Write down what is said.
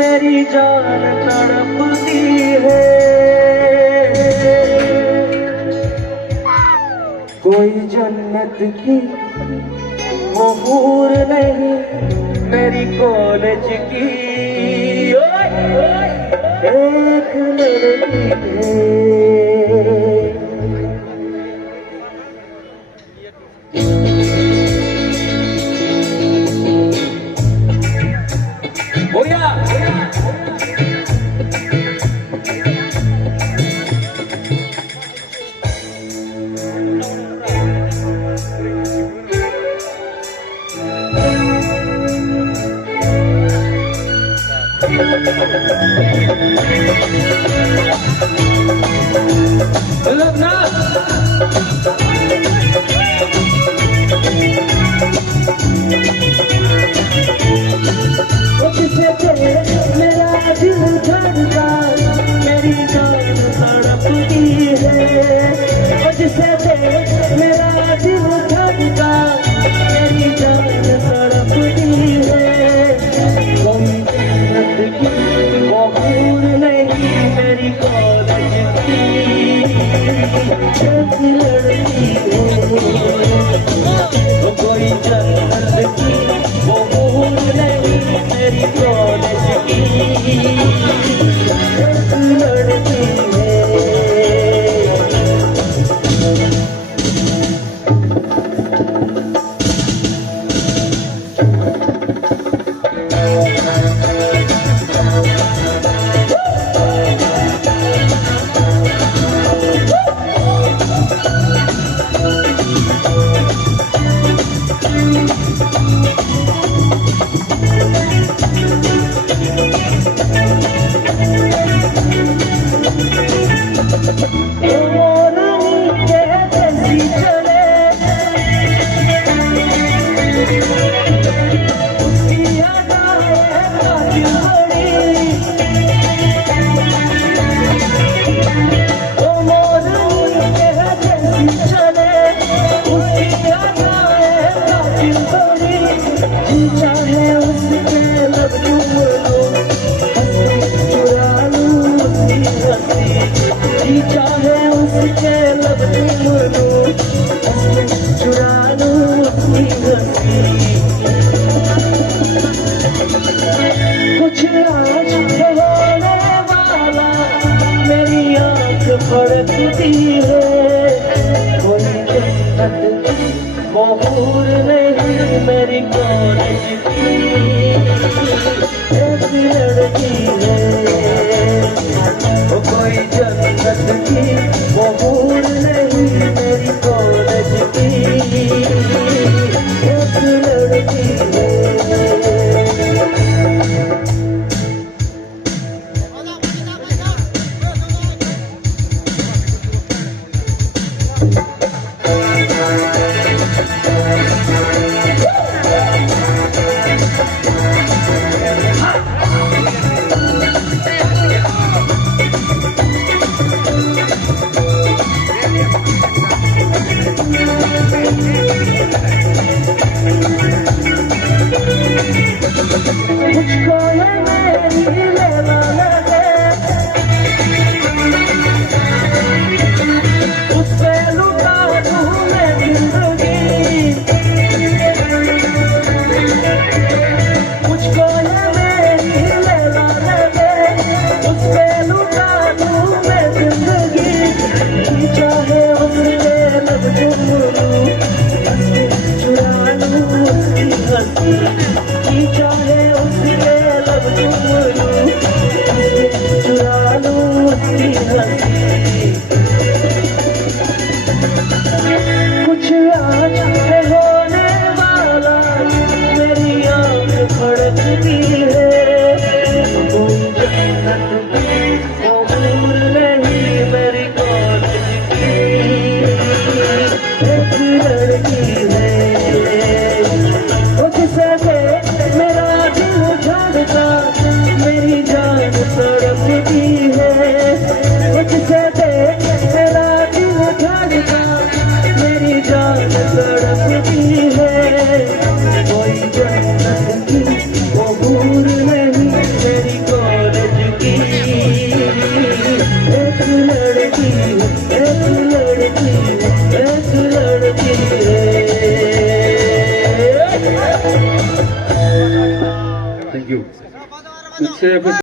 मेरी जान तड़पती है। कोई जन्नत की वो हूर नहीं मेरी कॉलेज की एक लड़की है। मेरा दिल धड़का मेरी जान तड़पती है। जिसे मेरा दिल धड़का मेरी जान तड़पती है। कोई जन्नत की वो हूर नहीं मेरी कॉलेज की एक लड़की है। कोई जन्नत की वो हूर नहीं मेरी कॉलेज की एक लड़की है। कुछ आज होने वाला मेरी आँख फड़कती है। कोई जन्नत वो हूर नहीं मेरी कॉलेज की एक लड़की है। कोई जन्नत की वो हूर नहीं मेरी कॉलेज की एक लड़की है। मुझको ये मेरी लेवाना है उस पे लुटा दूं मैं जिंदगी। मुझको ये मेरी लेवाना है उस पे लुटा दूं मैं जिंदगी। चाहे उसके लब चुरा लूं उसकी हंसी। चाहे उसके लब चुरा लूं उसकी हंसी। कुछ आज होने वाला मेरी आँख फड़कती है। कोई जन्नत की वो हूर नहीं मेरी कॉलेज की एक लड़की है। जिसे मेरा दिल धड़का मेरी जान तड़पती है। जिसे थैंक यू।